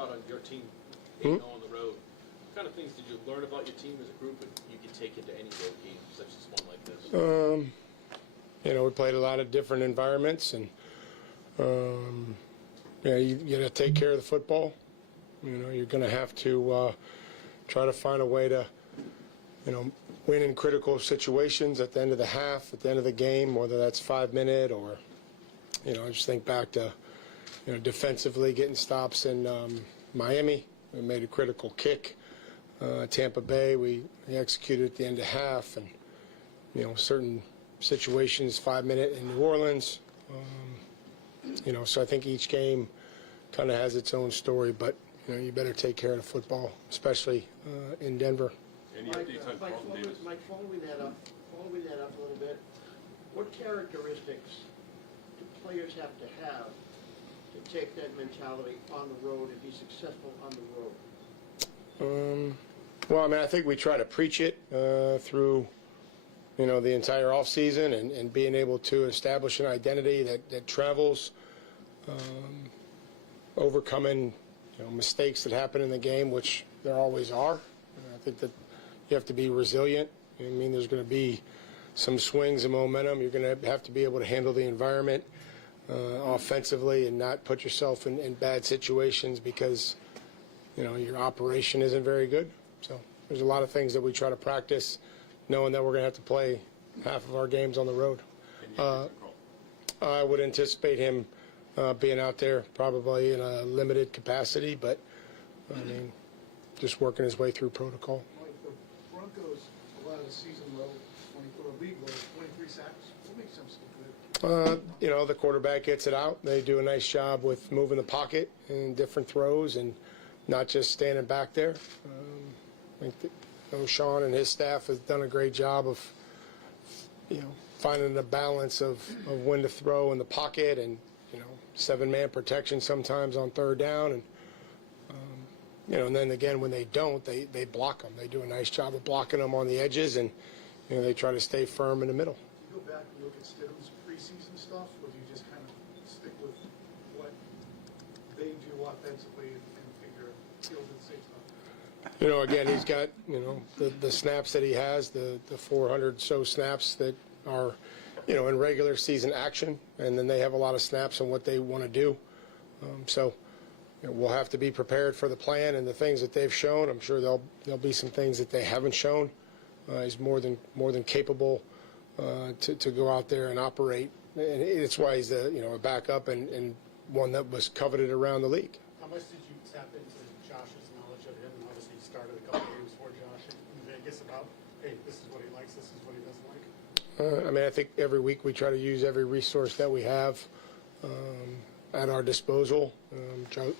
taught on your team being on the road? What kind of things did you learn about your team as a group that you could take into any road game, such as one like this? We played a lot of different environments, and you got to take care of the football. You're going to have to try to find a way to, win in critical situations at the end of the half, at the end of the game, whether that's 5-minute or, I just think back to, defensively getting stops in Miami. We made a critical kick. Tampa Bay, we executed at the end of half, and, certain situations, 5-minute in New Orleans. So I think each game kind of has its own story, but, you better take care of the football, especially in Denver. Mike, following that up a little bit, what characteristics do players have to take that mentality on the road and be successful on the road? I think we try to preach it through, the entire offseason and being able to establish an identity that travels, overcoming, mistakes that happen in the game, which there always are. I think that you have to be resilient. There's going to be some swings and momentum. You're going to have to be able to handle the environment offensively and not put yourself in bad situations because, your operation isn't very good. So there's a lot of things that we try to practice, knowing that we're going to have to play half of our games on the road. I would anticipate him being out there probably in a limited capacity, but, just working his way through protocol. Like the Broncos, a lot of the season low, 24 league low, 23 sacks. What makes them so good? The quarterback gets it out. They do a nice job with moving the pocket and different throws and not just standing back there. I think that, Sean and his staff has done a great job of, finding the balance of when to throw in the pocket and, 7-man protection sometimes on third down. And, and then again, when they don't, they block them. They do a nice job of blocking them on the edges, and, they try to stay firm in the middle. Do you go back and look at Stidham's preseason stuff, or do you just kind of stick with what they do offensively and figure he'll do the same stuff? Again, he's got, the snaps that he has, the 400 so snaps that are, in regular season action, and then they have a lot of snaps on what they want to do. We'll have to be prepared for the plan and the things that they've shown. I'm sure there'll be some things that they haven't shown. He's more than capable to go out there and operate, and it's why he's a backup and one that was coveted around the league. How much did you tap into Josh's knowledge of him? And obviously, he started a couple games for Josh in Vegas about, hey, this is what he likes, this is what he doesn't like. I think every week we try to use every resource that we have at our disposal.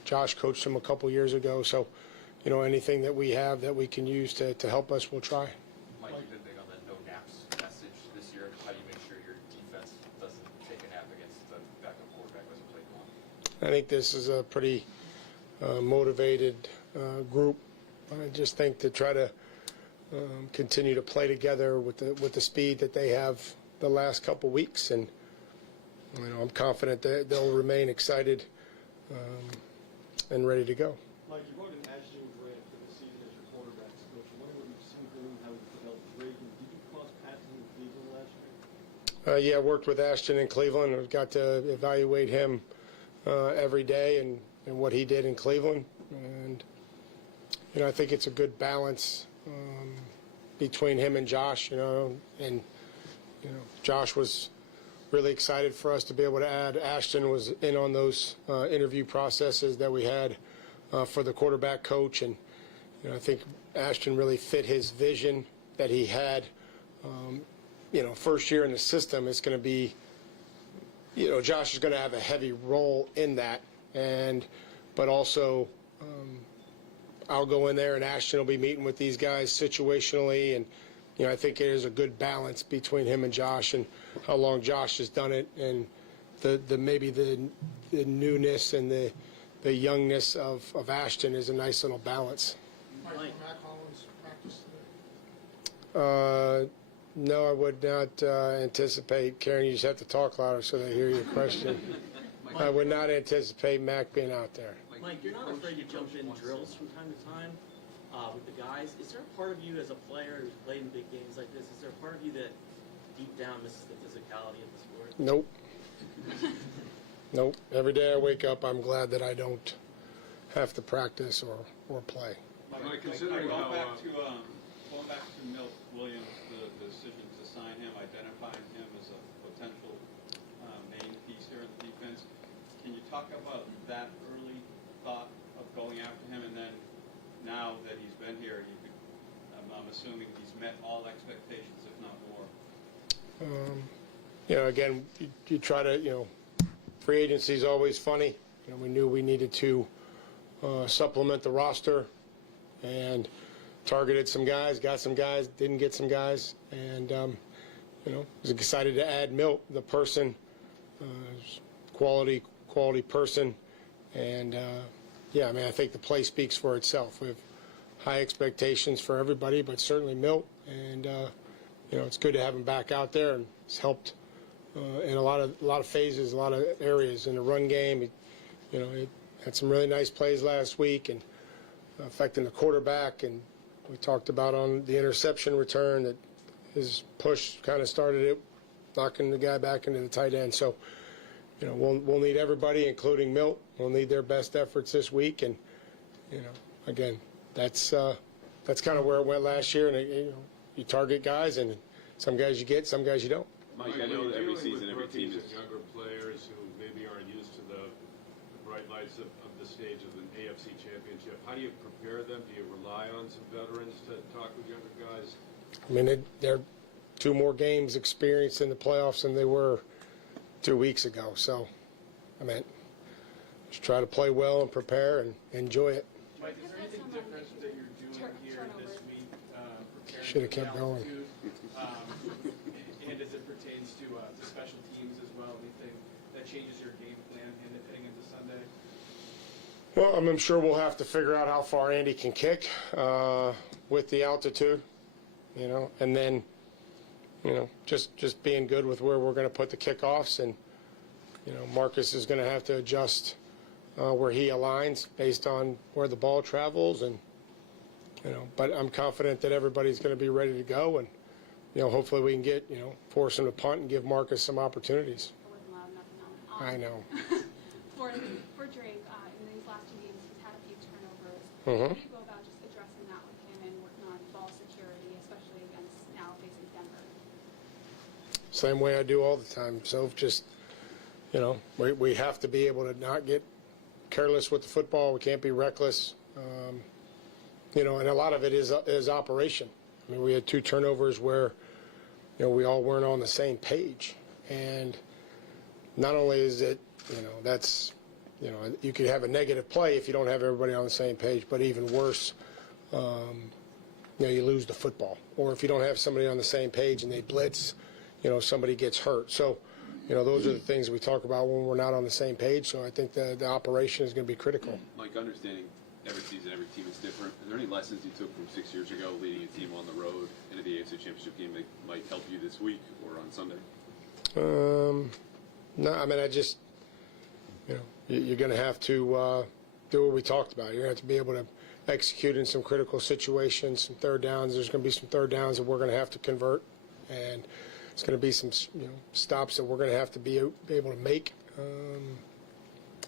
Josh coached him a couple years ago, so anything that we have that we can use to help us, we'll try. Mike, you've been big on the no naps message this year. How do you make sure your defense doesn't take a nap against the backup quarterback who hasn't played long? I think this is a pretty motivated group. I just think to try to continue to play together with the speed that they have the last couple weeks, and I'm confident that they'll remain excited and ready to go. Mike, you brought in Ashton Grant for the season as your quarterback's coach. I wonder what you've seen from him, how he developed Reagan. Did you cross paths in Cleveland last year? I worked with Ashton in Cleveland. I got to evaluate him every day and what he did in Cleveland, and I think it's a good balance between him and Josh. And Josh was really excited for us to be able to add. Ashton was in on those interview processes that we had for the quarterback coach, and I think Ashton really fit his vision that he had. First year in the system, it's going to be, Josh is going to have a heavy role in that, but also I'll go in there and Ashton will be meeting with these guys situationally, and I think it is a good balance between him and Josh and how long Josh has done it, and maybe the newness and the youngness of Ashton is a nice little balance. Mike, Matt Hollins practice today? No, I would not anticipate. Karen, you just have to talk louder so they hear your question. I would not anticipate Mac being out there. Mike, Mike, you're not afraid to jump in drills from time to time with the guys. Is there a part of you as a player who's played in big games like this, is there a part of you that deep down misses the physicality of the sport? Nope. Nope. Every day I wake up, I'm glad that I don't have to practice or play. Considering going back to Milt Williams, the decision to sign him, identifying him as a potential main piece here in the defense, can you talk about that early thought of going after him, and then now that he's been here, I'm assuming he's met all expectations, if not more. Again, you try to, free agency is always funny. We knew we needed to supplement the roster and targeted some guys, got some guys, didn't get some guys, and was excited to add Milt, the person, quality person, and I think the play speaks for itself. We have high expectations for everybody, but certainly Milt, and it's good to have him back out there, and it's helped in a lot of phases, a lot of areas in the run game. He had some really nice plays last week and affecting the quarterback, and we talked about on the interception return that his push kind of started it, knocking the guy back into the tight end. So, we'll need everybody, including Milt. We'll need their best efforts this week, and again, that's kind of where it went last year. And you target guys, and some guys you get, some guys you don't. Mike, I know that every season, every team is younger players who maybe aren't used to the bright lights of the stage of an AFC Championship. How do you prepare them? Do you rely on some veterans to talk with younger guys? I mean, they're 2 more games experienced in the playoffs than they were 2 weeks ago. So, just try to play well and prepare and enjoy it. Mike, is there anything different that you're doing here this week? Should have kept going. And as it pertains to special teams as well, anything that changes your game plan heading into Sunday? Well, I'm sure we'll have to figure out how far Andy can kick with the altitude, and then, just being good with where we're going to put the kickoffs, and, Marcus is going to have to adjust where he aligns based on where the ball travels, and, but I'm confident that everybody's going to be ready to go, and, hopefully we can get, force him to punt and give Marcus some opportunities. I wasn't loud enough. I know. For Drake, in these last 2 games, he's had a few turnovers. Mm-hmm. How do you go about just addressing that with him and working on ball security, especially against now facing Denver? Same way I do all the time. So just, we have to be able to not get careless with the football. We can't be reckless. And a lot of it is operation. I mean, we had 2 turnovers where, we all weren't on the same page. And not only is it, that's, you could have a negative play if you don't have everybody on the same page, but even worse, you lose the football. Or if you don't have somebody on the same page and they blitz, somebody gets hurt. So, those are the things we talk about when we're not on the same page. So I think the operation is going to be critical. Mike, understanding every season, every team is different. Are there any lessons you took from 6 years ago leading a team on the road into the AFC Championship game that might help you this week or on Sunday? No, I just, you're going to have to do what we talked about. You're going to have to be able to execute in some critical situations, some third downs. There's going to be some third downs that we're going to have to convert, and it's going to be some stops that we're going to have to be able to make.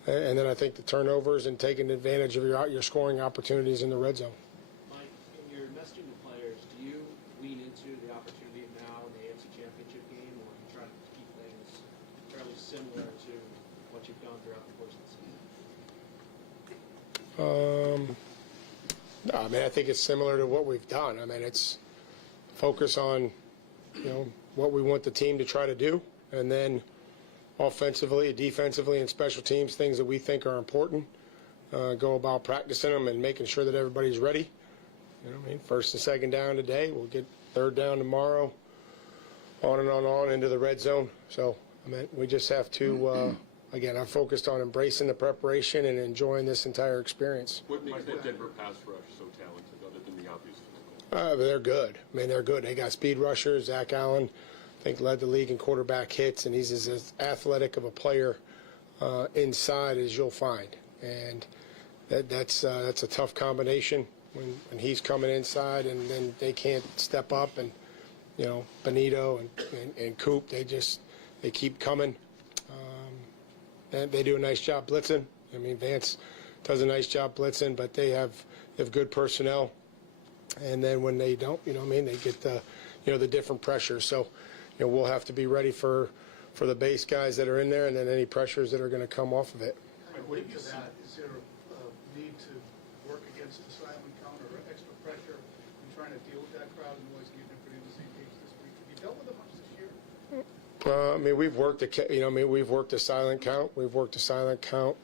And then I think the turnovers and taking advantage of your scoring opportunities in the red zone. Mike, in your messaging to players, do you lean into the opportunity now in the AFC Championship game, or do you try to keep things fairly similar to what you've done throughout the course of the season? I think it's similar to what we've done. It's focus on, what we want the team to try to do, and then offensively, defensively, and special teams, things that we think are important. Go about practicing them and making sure that everybody's ready. First and second down today. We'll get third down tomorrow. On and on into the red zone. So, we just have to, again, I'm focused on embracing the preparation and enjoying this entire experience. What makes that Denver pass rush so talented, other than the obvious? They're good. They're good. They got speed rushers. Zach Allen, I think, led the league in quarterback hits, and he's as athletic of a player inside as you'll find. And, that's a tough combination when he's coming inside and then they can't step up, and Benito and Coop, they keep coming. And they do a nice job blitzing. I mean, Vance does a nice job blitzing, but they have good personnel. And then when they don't, they get the different pressure. So, we'll have to be ready for the base guys that are in there, and then any pressures that are going to come off of it. Related to that, is there a need to work against the silent count or extra pressure in trying to deal with that crowd and noise, keeping everybody on the same page this week? Have you dealt with it much this year? We've worked a silent count. We've worked a silent count,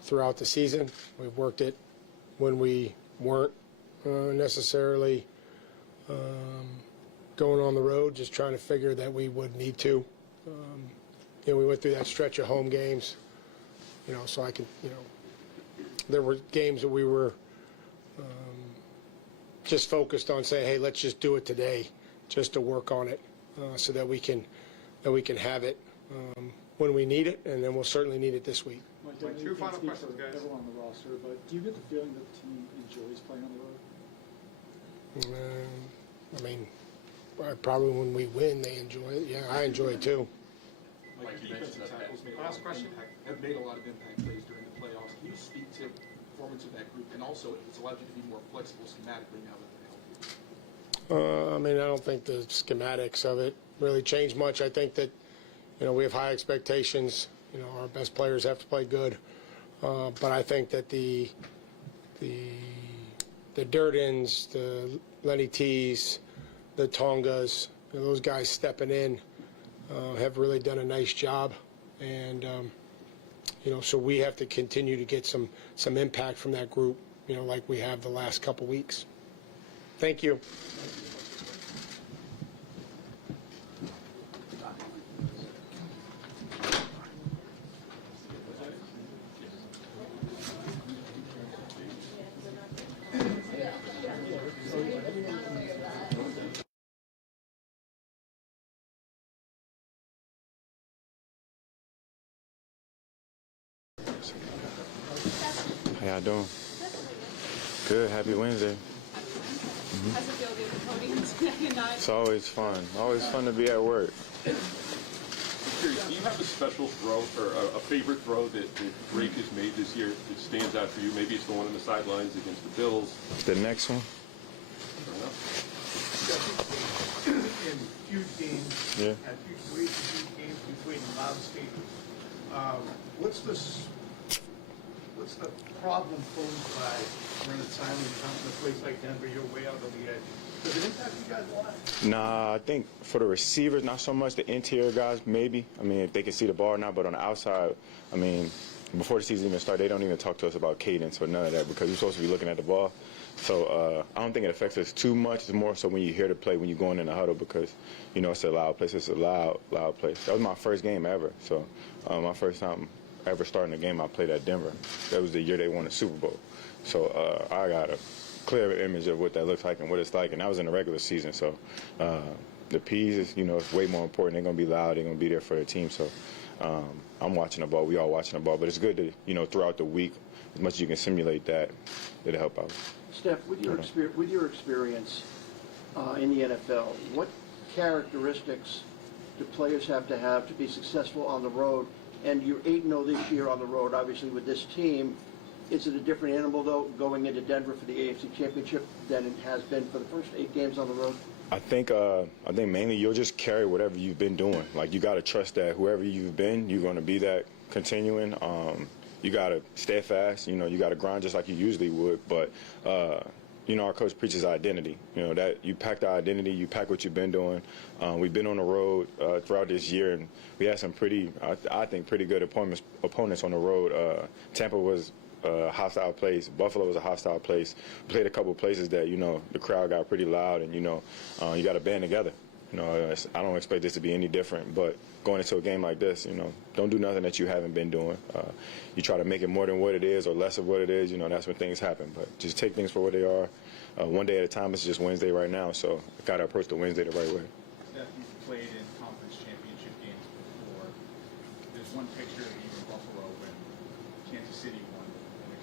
throughout the season. We've worked it when we weren't necessarily going on the road, just trying to figure that we would need to. We went through that stretch of home games, so I can, there were games that we were just focused on saying, hey, let's just do it today, just to work on it, so that we can have it when we need it, and then we'll certainly need it this week. Mike, two final questions, guys. Everyone on the roster, but do you get the feeling that the team enjoys playing on the road? Probably when we win, they enjoy it. Yeah, I enjoy it too. Mike, you mentioned that Last question. Have made a lot of impact plays during the playoffs. Can you speak to the performance of that group, and also it's allowed you to be more flexible schematically now that they're healthy? I don't think the schematics of it really changed much. I think that we have high expectations. Our best players have to play good, but I think that the Durtons, the Lenny T's, the Tongas, those guys stepping in have really done a nice job, and so we have to continue to get some impact from that group, like we have the last couple weeks. Thank you. How y'all doing? Good. Happy Wednesday. How's it feel to be at the podium today and not? It's always fun. Always fun to be at work. I'm curious, do you have a special throw or a favorite throw that Drake has made this year that stands out for you? Maybe it's the one on the sidelines against the Bills. The next one? In huge games, Yeah. at huge games between loud stadiums. What's the problem posed by during a time when you come to a place like Denver, you're way out on the edge? Does it impact you guys a lot? Nah, I think for the receivers, not so much. The interior guys, maybe. If they can see the ball or not. But on the outside, before the season even started, they don't even talk to us about cadence or none of that because we're supposed to be looking at the ball. So I don't think it affects us too much. It's more so when you hear the play, when you're going in the huddle because, it's a loud place. It's a loud place. That was my first game ever. So my first time ever starting a game I played at Denver. That was the year they won the Super Bowl. So I got a clear image of what that looks like and what it's like. And that was in the regular season. So the P's is, it's way more important. They're going to be loud. They're going to be there for the team. So I'm watching the ball. We all watching the ball. But it's good to, throughout the week, as much as you can simulate that, it'll help out. Steph, with your experience in the NFL, what characteristics do players have to be successful on the road? And you're 8-0 this year on the road, obviously, with this team. Is it a different animal, though, going into Denver for the AFC Championship than it has been for the first 8 games on the road? I think mainly you'll just carry whatever you've been doing. Like, you got to trust that whoever you've been, you're going to be that continuing. You got to stay fast. You got to grind just like you usually would. But, our coach preaches identity. That you pack the identity, you pack what you've been doing. We've been on the road throughout this year, and we had some I think pretty good opponents on the road. Tampa was a hostile place. Buffalo was a hostile place. We played a couple places that, the crowd got pretty loud, and, you got to band together. I don't expect this to be any different, but going into a game like this, don't do nothing that you haven't been doing. You try to make it more than what it is or less of what it is, that's when things happen. But just take things for what they are. One day at a time. It's just Wednesday right now, so I got to approach the Wednesday the right way. Steph, you've played in conference championship games before. There's one picture of you in Buffalo when Kansas City won in a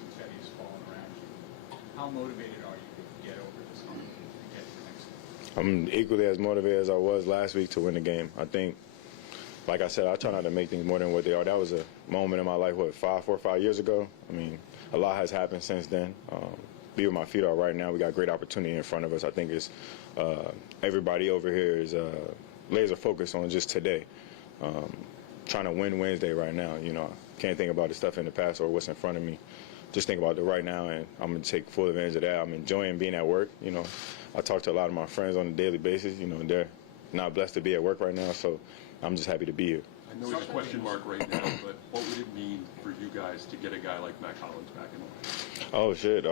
How motivated are you to get over this hump and get to next week? I'm equally as motivated as I was last week to win the game. I think, like I said, I try not to make things more than what they are. That was a moment in my life, 4 or 5 years ago? I mean, a lot has happened since then. Be where my feet are right now. We got great opportunity in front of us. I think it's everybody over here is laser focused on just today. Trying to win Wednesday right now. You know, I can't think about the stuff in the past or what's in front of me. Just think about the right now, and I'm going to take full advantage of that. I'm enjoying being at work. You know, I talk to a lot of my friends on a daily basis. You know, they're not blessed to be at work right now, so I'm just happy to be here. I know it's a question mark right now, but what would it mean for you guys to get a guy like Mac Hollins back in the line? Oh, shit.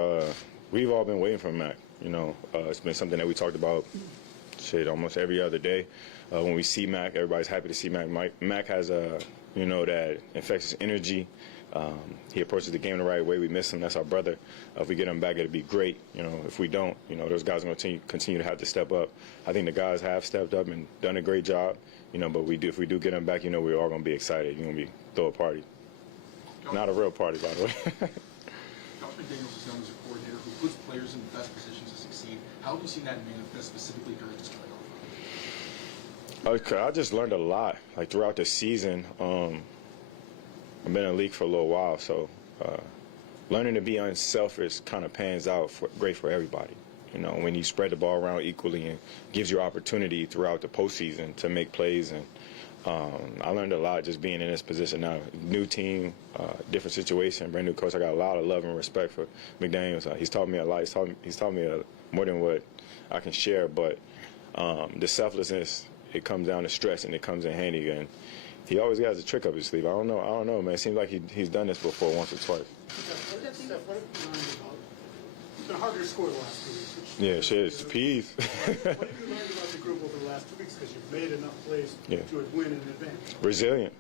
We've all been waiting for Mac. You know, it's been something that we talked about, almost every other day. When we see Mac, everybody's happy to see Mac. Mac has, that infectious energy. He approaches the game the right way. We miss him. That's our brother. If we get him back, it'll be great. You know, if we don't, those guys are going to continue to have to step up. I think the guys have stepped up and done a great job. You know, but if we do get him back, we're all going to be excited. You're going to throw a party. Not a real party, by the way. Josh McDaniels is known as a coordinator who puts players in the best positions to succeed. How have you seen that manifest specifically during this playoff? I just learned a lot, throughout the season. I've been in the league for a little while, so learning to be unselfish kind of pans out great for everybody. You know, when you spread the ball around equally and gives you opportunity throughout the postseason to make plays. And I learned a lot just being in this position now. New team, different situation, brand new coach. I got a lot of love and respect for McDaniels. He's taught me a lot. He's taught me more than what I can share. But the selflessness, it comes down to stress, and it comes in handy. And he always has a trick up his sleeve. I don't know, man. It seems like he's done this before once or twice. It's been harder to score the last 2 weeks. Yeah, shit, it's peas. What have you learned about the group over the last 2 weeks? Because you've made enough plays to win in advance. Resilient.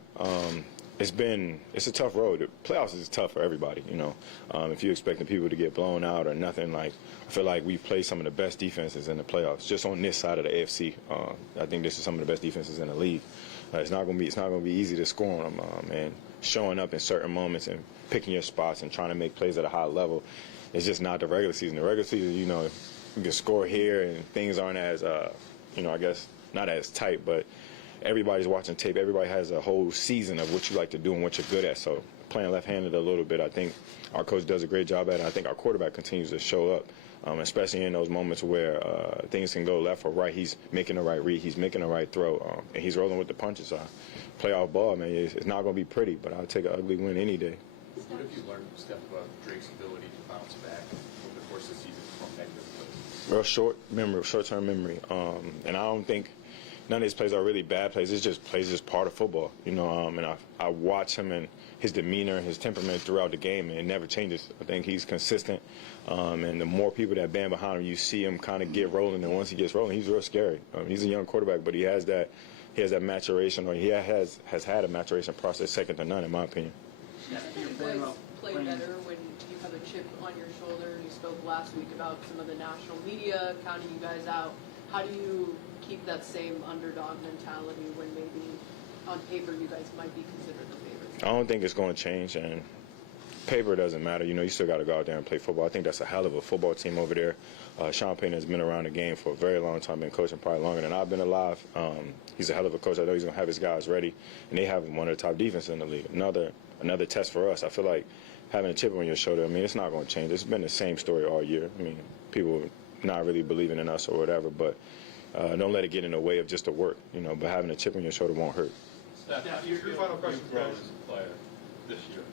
It's a tough road. The playoffs is tough for everybody, If you're expecting people to get blown out or nothing, I feel like we've played some of the best defenses in the playoffs. Just on this side of the AFC, I think this is some of the best defenses in the league. It's not going to be easy to score on them, and showing up in certain moments and picking your spots and trying to make plays at a high level. It's just not the regular season. The regular season, you can score here and things aren't as, I guess not as tight, but everybody's watching tape. Everybody has a whole season of what you like to do and what you're good at. So playing left-handed a little bit, I think our coach does a great job at it. I think our quarterback continues to show up, especially in those moments where things can go left or right. He's making the right read. He's making the right throw, and he's rolling with the punches. Playoff ball, man, it's not going to be pretty, but I'll take an ugly win any day. What have you learned, Steph, about Drake's ability to bounce back over the course of the season from negative plays? Real short-term memory. And I don't think none of his plays are really bad plays. It's just plays as part of football, And I watch him and his demeanor, his temperament throughout the game, and it never changes. I think he's consistent. And the more people that band behind him, you see him kind of get rolling. And once he gets rolling, he's real scary. He's a young quarterback, but he has that maturation, or he has had a maturation process second to none, in my opinion. Yeah, I think you guys play better when you have a chip on your shoulder. You spoke last week about some of the national media counting you guys out. How do you keep that same underdog mentality when maybe on paper you guys might be considered the favorites? I don't think it's going to change, and paper doesn't matter. You still got to go out there and play football. I think that's a hell of a football team over there. Sean Payton has been around the game for a very long time, been coaching probably longer than I've been alive. He's a hell of a coach. I know he's going to have his guys ready, and they have one of the top defenses in the league. Another test for us. I feel like having a chip on your shoulder, it's not going to change. It's been the same story all year. People not really believing in us or whatever, but don't let it get in the way of just the work, but having a chip on your shoulder won't hurt. Steph, your final question, grown as a player this year.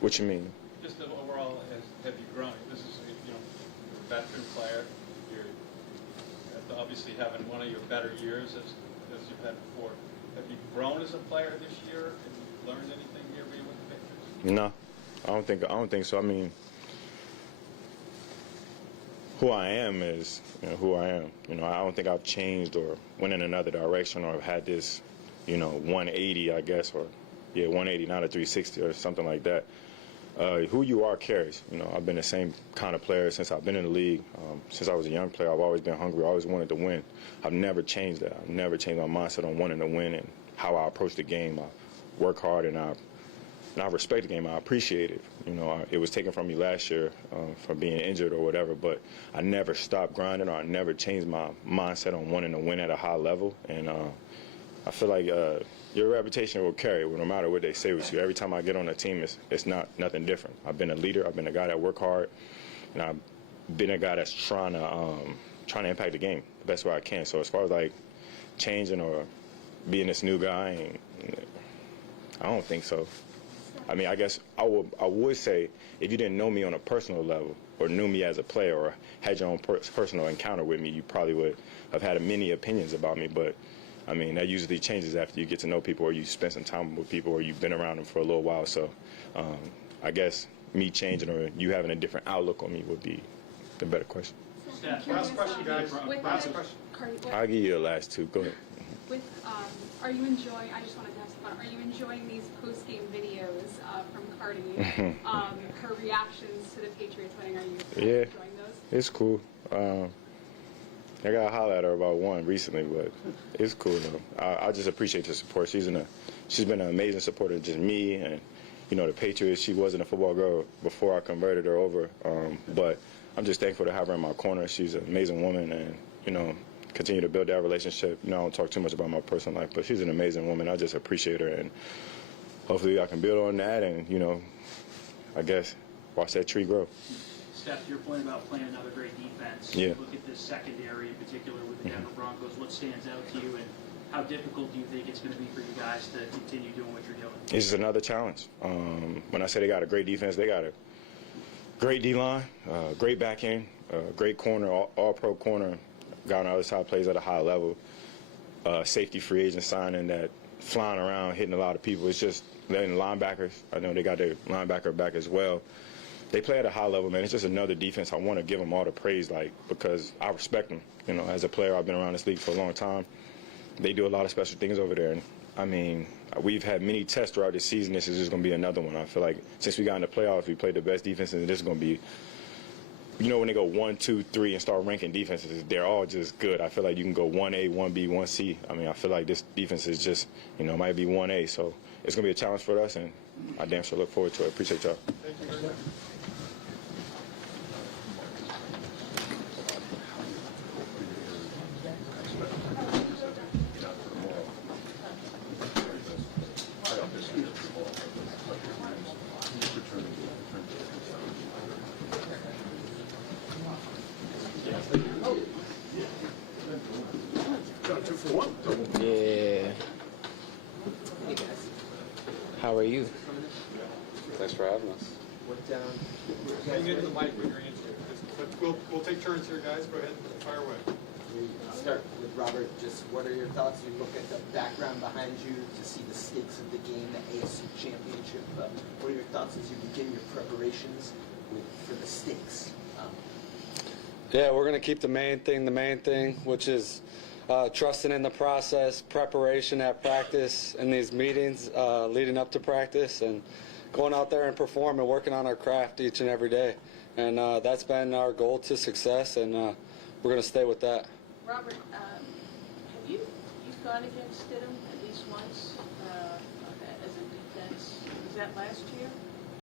What you mean? Just overall, have you grown? This is, you're a veteran player. You're obviously having one of your better years as you've had before. Have you grown as a player this year? Have you learned anything here being with the Patriots? No, I don't think so. Who I am is who I am. I don't think I've changed or went in another direction or had this 180, I guess, or 180, not a 360 or something like that. Who you are carries. I've been the same kind of player since I've been in the league. Since I was a young player, I've always been hungry. I always wanted to win. I've never changed that. I've never changed my mindset on wanting to win and how I approach the game. I work hard and I and I respect the game. I appreciate it. You know, it was taken from me last year from being injured or whatever, but I never stopped grinding, or I never changed my mindset on wanting to win at a high level. And I feel like your reputation will carry no matter what they say with you. Every time I get on a team, it's nothing different. I've been a leader. I've been a guy that work hard, and I've been a guy that's trying to impact the game the best way I can. So as far as like changing or being this new guy, I don't think so. I mean, I guess I would say if you didn't know me on a personal level or knew me as a player or had your own personal encounter with me, you probably would have had many opinions about me. But, I mean, that usually changes after you get to know people or you spend some time with people or you've been around them for a little while. So I guess me changing or you having a different outlook on me would be the better question. Last question, guys. Last question. I'll give you the last two. Go ahead. With, are you enjoying, I just wanted to ask about, are you enjoying these post-game videos from Cardi? Her reactions to the Patriots winning, are you enjoying those? It's cool. I got to holler at her about one recently, but it's cool though. I just appreciate the support. She's been an amazing supporter of just me and, you know, the Patriots. She wasn't a football girl before I converted her over, but I'm just thankful to have her in my corner. She's an amazing woman, and, you know, continue to build that relationship. You know, I don't talk too much about my personal life, but she's an amazing woman. I just appreciate her, and hopefully I can build on that and, you know, I guess watch that tree grow. Steph, to your point about playing another great defense, yeah. Look at this secondary in particular with the Denver Broncos. What stands out to you, and how difficult do you think it's going to be for you guys to continue doing what you're doing? It's just another challenge. When I say they got a great defense, they got a great D-line, great back end, great corner, all-pro corner, guy on the other side plays at a high level, safety free agent signing that flying around, hitting a lot of people. It's just letting linebackers, I know they got their linebacker back as well. They play at a high level, man. It's just another defense. I want to give them all the praise, like, because I respect them. You know, as a player, I've been around this league for a long time. They do a lot of special things over there. And, I mean, we've had many tests throughout this season. This is just going to be another one. I feel like since we got in the playoffs, we played the best defense, and this is going to be, you know, when they go 1, 2, 3 and start ranking defenses, they're all just good. I feel like you can go 1A, 1B, 1C. I mean, I feel like this defense is just, you know, might be 1A. So it's going to be a challenge for us, and I damn sure look forward to it. Appreciate y'all. Thank you very much. Yeah. How are you? Thanks for having us. Hang into the mic when you're answering. We'll take turns here, guys. Go ahead and fire away. Start with Robert. Just what are your thoughts? You look at the background behind you to see the stakes of the game, the AFC Championship. What are your thoughts as you begin your preparations for the stakes? Yeah, we're going to keep the main thing, which is trusting in the process, preparation at practice, and these meetings leading up to practice, and going out there and perform and working on our craft each and every day. And that's been our goal to success, and we're going to stay with that. Robert, have you've gone against Stidham at least once as a defense? Was that last year?